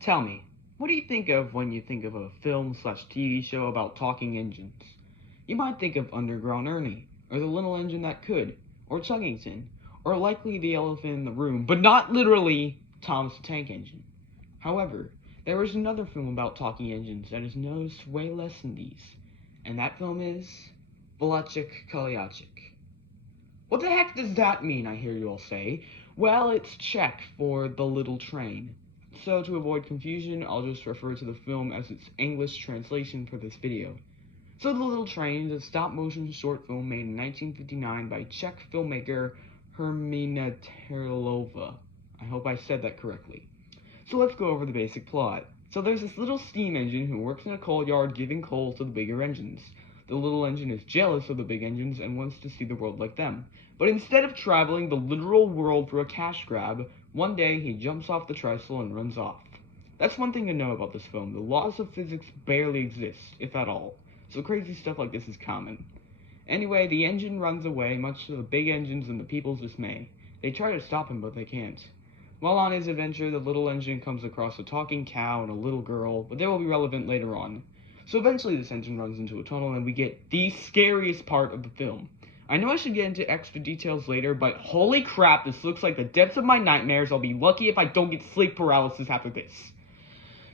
Tell me, what do you think of when you think of a film/TV show about talking engines? You might think of Underground Ernie, or The Little Engine That Could, or Chuggington, or likely The Elephant in the Room, but not literally Thomas the Tank Engine. However, there is another film about talking engines that is noticed way less than these, and that film is Velachik Kaliachik. What the heck does that mean, I hear you all say? Well, it's Czech for the little train. So to avoid confusion, I'll just refer to the film as its English translation for this video. So The Little Train is a stop-motion short film made in 1959 by Czech filmmaker Hermina Terlova. I hope I said that correctly. So let's go over the basic plot. So there's this little steam engine who works in a coal yard giving coal to the bigger engines. The little engine is jealous of the big engines and wants to see the world like them. But instead of traveling the literal world for a cash grab, one day he jumps off the trestle and runs off. That's one thing to know about this film. The laws of physics barely exist, if at all. So crazy stuff like this is common. Anyway, the engine runs away, much to the big engines and the people's dismay. They try to stop him, but they can't. While on his adventure, the little engine comes across a talking cow and a little girl, but they will be relevant later on. So eventually this engine runs into a tunnel and we get the scariest part of the film. I know I should get into extra details later, but holy crap, this looks like the depths of my nightmares. I'll be lucky if I don't get sleep paralysis after this.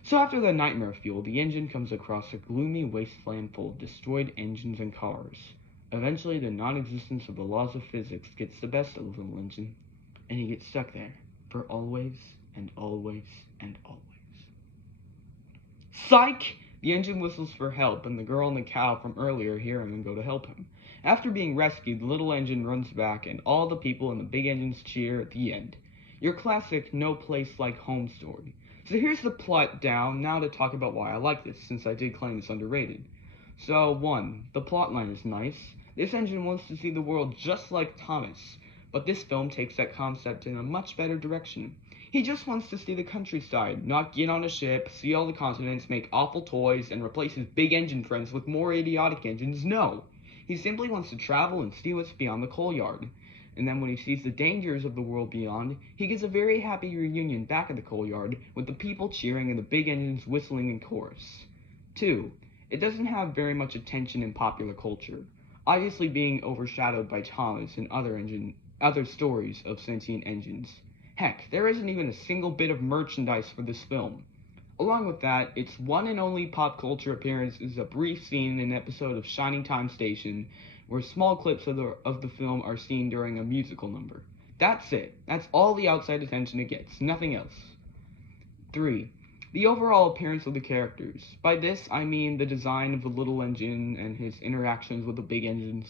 So after the nightmare fuel, the engine comes across a gloomy wasteland full of destroyed engines and cars. Eventually, the non-existence of the laws of physics gets the best of the little engine, and he gets stuck there for always and always and always. Psych! The engine whistles for help, and the girl and the cow from earlier hear him and go to help him. After being rescued, the little engine runs back, and all the people in the big engines cheer at the end. Your classic no place like home story. So here's the plot down, now to talk about why I like this, since I did claim it's underrated. So 1. The plotline is nice. This engine wants to see the world just like Thomas, but this film takes that concept in a much better direction. He just wants to see the countryside, not get on a ship, see all the continents, make awful toys, and replace his big engine friends with more idiotic engines. No. He simply wants to travel and see what's beyond the coal yard. And then when he sees the dangers of the world beyond, he gets a very happy reunion back at the coal yard, with the people cheering and the big engines whistling in chorus. 2. It doesn't have very much attention in popular culture, obviously being overshadowed by Thomas and other stories of sentient engines. Heck, there isn't even a single bit of merchandise for this film. Along with that, its one and only pop culture appearance is a brief scene in an episode of Shining Time Station, where small clips of the film are seen during a musical number. That's it. That's all the outside attention it gets, nothing else. 3. The overall appearance of the characters. By this, I mean the design of the little engine and his interactions with the big engines.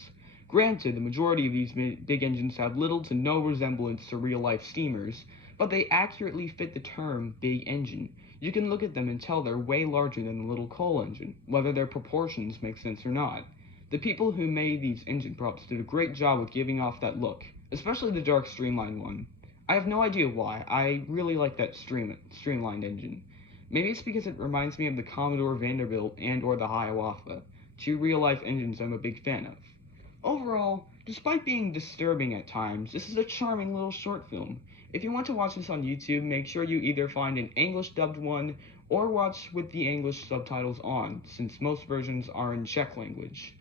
Granted, the majority of these big engines have little to no resemblance to real-life steamers, but they accurately fit the term big engine. You can look at them and tell they're way larger than the little coal engine, whether their proportions make sense or not. The people who made these engine props did a great job with giving off that look, especially the dark streamlined one. I have no idea why, I really like that streamlined engine. Maybe it's because it reminds me of the Commodore Vanderbilt and or the Hiawatha, two real-life engines I'm a big fan of. Overall, despite being disturbing at times, this is a charming little short film. If you want to watch this on YouTube, make sure you either find an English dubbed one or watch with the English subtitles on, since most versions are in Czech language.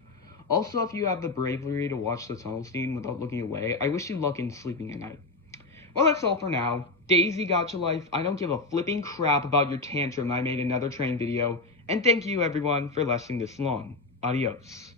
Also, if you have the bravery to watch the tunnel scene without looking away, I wish you luck in sleeping at night. Well, that's all for now. Daisy Gotcha Life, I don't give a flipping crap about your tantrum. I made another train video, and thank you everyone for listening this long. Adios.